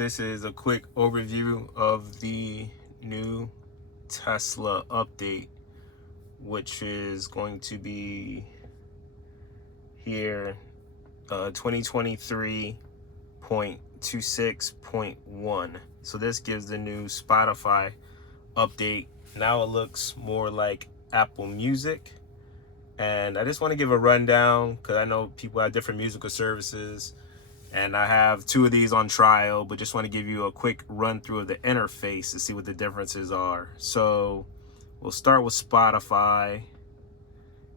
This is a quick overview of the new Tesla update, which is going to be here 2023.26.1. So this gives the new Spotify update. Now it looks more like Apple Music. And I just want to give a rundown because I know people have different musical services. And I have two of these on trial, but just want to give you a quick run through of the interface to see what the differences are. So we'll start with Spotify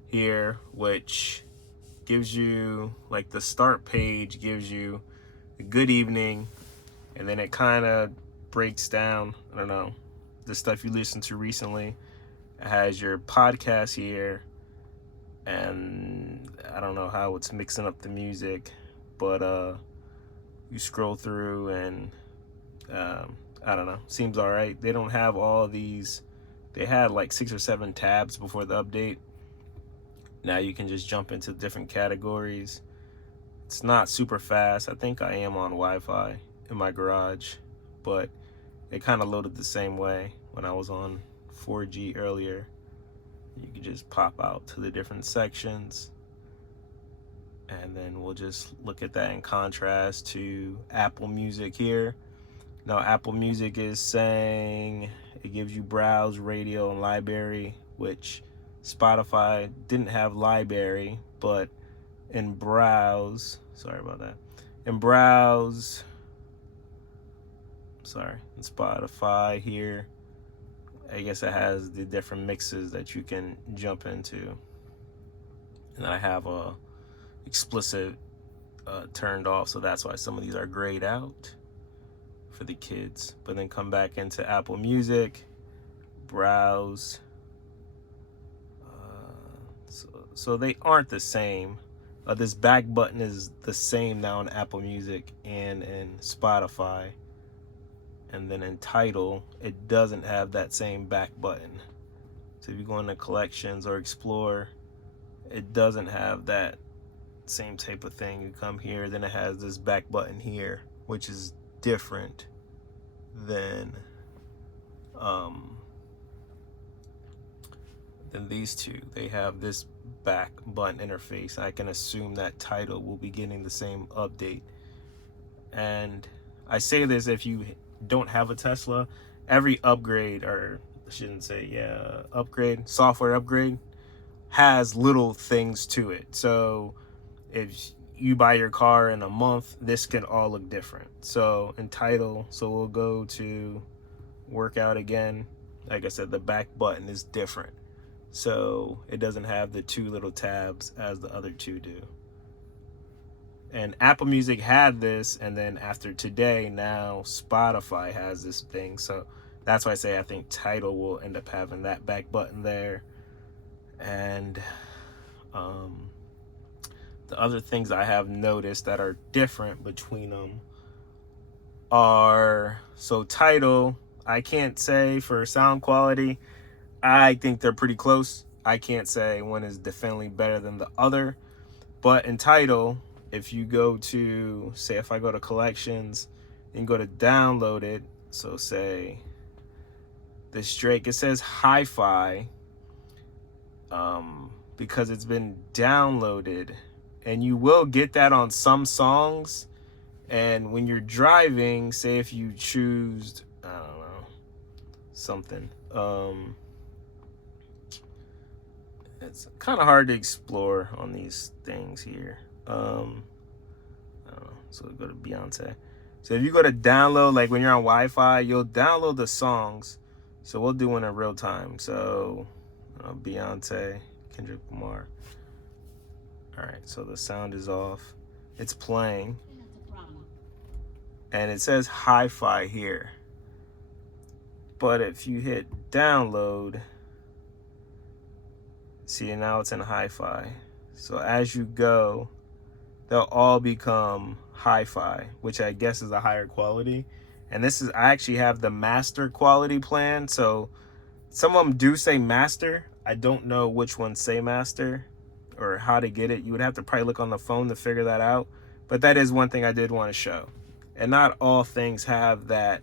here, which gives you, like, the start page gives you a good evening, and then it kind of breaks down, I don't know, the stuff you listened to recently. It has your podcast here, and I don't know how it's mixing up the music, but you scroll through and I don't know, seems all right. They don't have all these. They had like 6 or 7 tabs before the update. Now you can just jump into different categories. It's not super fast. I think I am on Wi-Fi in my garage, but it kind of loaded the same way when I was on 4G earlier. You can just pop out to the different sections, and then we'll just look at that in contrast to Apple Music here. Now Apple Music is saying it gives you browse, radio, and library, which Spotify didn't have library, but in browse, in Spotify here, I guess it has the different mixes that you can jump into. And I have a explicit turned off, so that's why some of these are grayed out for the kids. But then come back into Apple Music, browse. So they aren't the same. This back button is the same now in Apple Music and in Spotify. And then in Tidal, it doesn't have that same back button. So if you go into collections or explore, it doesn't have that same type of thing. You come here, then it has this back button here, which is different than these two. They have this back button interface. I can assume that Tidal will be getting the same update. And I say this, if you don't have a Tesla, every upgrade, or I shouldn't say, software upgrade has little things to it. So if you buy your car in a month, this can all look different. So in Tidal, so we'll go to workout again. Like I said, the back button is different. So it doesn't have the 2 little tabs as the other 2 do. And Apple Music had this, and then after today, now Spotify has this thing. So that's why I say I think Tidal will end up having that back button there. And the other things I have noticed that are different between them are, so Tidal, I can't say for sound quality, I think they're pretty close. I can't say one is definitely better than the other. But in Tidal, if you go to, say if I go to collections and go to download it, so say this Drake, it says hi-fi because it's been downloaded, and you will get that on some songs. And when you're driving, say if you choose, I don't know, something, it's kind of hard to explore on these things here. I don't know. So go to Beyonce. So if you go to download, like when you're on Wi-Fi, you'll download the songs. So we'll do one in real time. So Beyonce, Kendrick Lamar. All right, so the sound is off. It's playing. And it says hi-fi here. But if you hit download, see, now it's in hi-fi. So as you go, they'll all become hi-fi, which I guess is a higher quality. And this is, I actually have the master quality plan. So some of them do say master. I don't know which ones say master or how to get it. You would have to probably look on the phone to figure that out. But that is one thing I did want to show. and not all things have that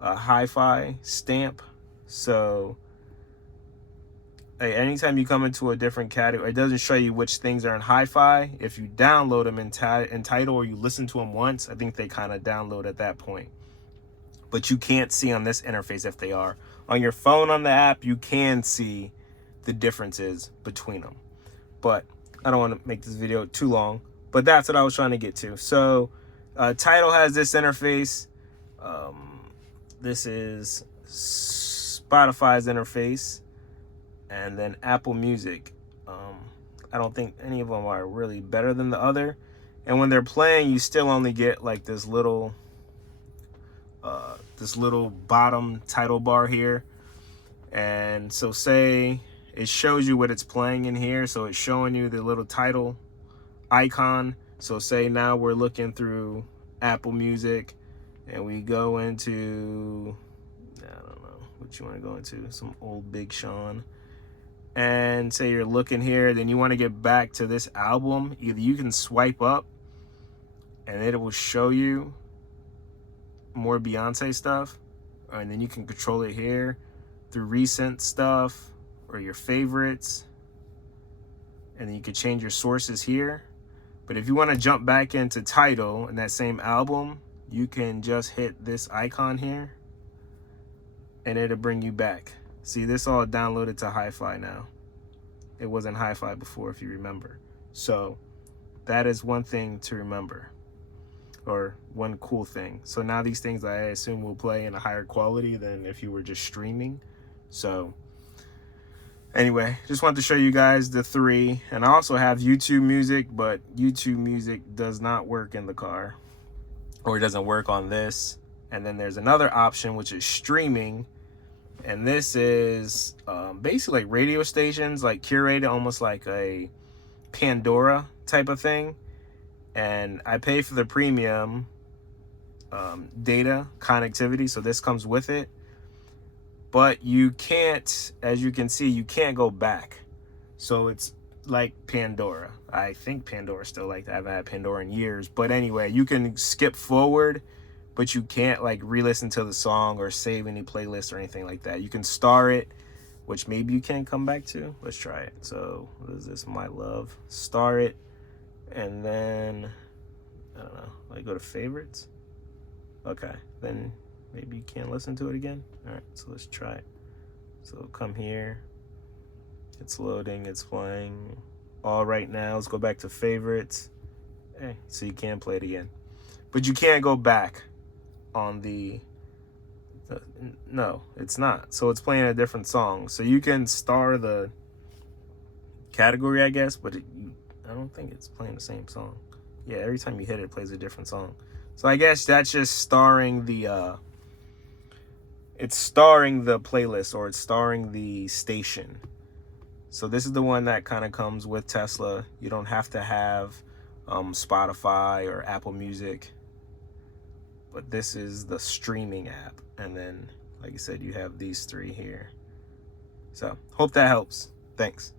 hi-fi stamp. So anytime you come into a different category, it doesn't show you which things are in hi-fi. If you download them in Tidal, or you listen to them once, I think they kind of download at that point. But you can't see on this interface if they are. On your phone, on the app, you can see the differences between them. But I don't want to make this video too long, but that's what I was trying to get to. So Tidal has this interface. This is Spotify's interface, and then Apple Music. I don't think any of them are really better than the other. And when they're playing, you still only get like this little bottom title bar here. And so say it shows you what it's playing in here. So it's showing you the little title icon. So say now we're looking through Apple Music and we go into, I don't know what you want to go into, some old Big Sean. And say you're looking here, then you want to get back to this album. Either you can swipe up and it will show you more Beyonce stuff, and then you can control it here through recent stuff or your favorites, and then you can change your sources here. But if you want to jump back into Tidal in that same album, you can just hit this icon here and it'll bring you back. See, this all downloaded to hi-fi now. It wasn't hi-fi before, if you remember. So that is one thing to remember, or one cool thing. So now these things I assume will play in a higher quality than if you were just streaming. So anyway, just wanted to show you guys the three. And I also have YouTube Music, but YouTube Music does not work in the car, or it doesn't work on this. And then there's another option, which is streaming. And this is basically like radio stations, like curated, almost like a Pandora type of thing. And I pay for the premium data connectivity, so this comes with it. But you can't, as you can see, you can't go back. So it's like Pandora. I think Pandora's still like that. I haven't had Pandora in years. But anyway, you can skip forward, but you can't like re-listen to the song or save any playlists or anything like that. You can star it, which maybe you can come back to. Let's try it. So what is this? My Love. Star it. And then, I don't know, like go to favorites. Okay, then maybe you can't listen to it again. All right, so let's try it. So come here. It's loading, it's playing. All right now, let's go back to favorites. Hey, so you can play it again. But you can't go back on no, it's not. So it's playing a different song. So you can star the category, I guess, but I don't think it's playing the same song. Yeah, every time you hit it, it plays a different song. So I guess that's just starring the it's starring the playlist, or it's starring the station. So this is the one that kind of comes with Tesla. You don't have to have Spotify or Apple Music, but this is the streaming app. And then, like I said, you have these three here. So hope that helps. Thanks.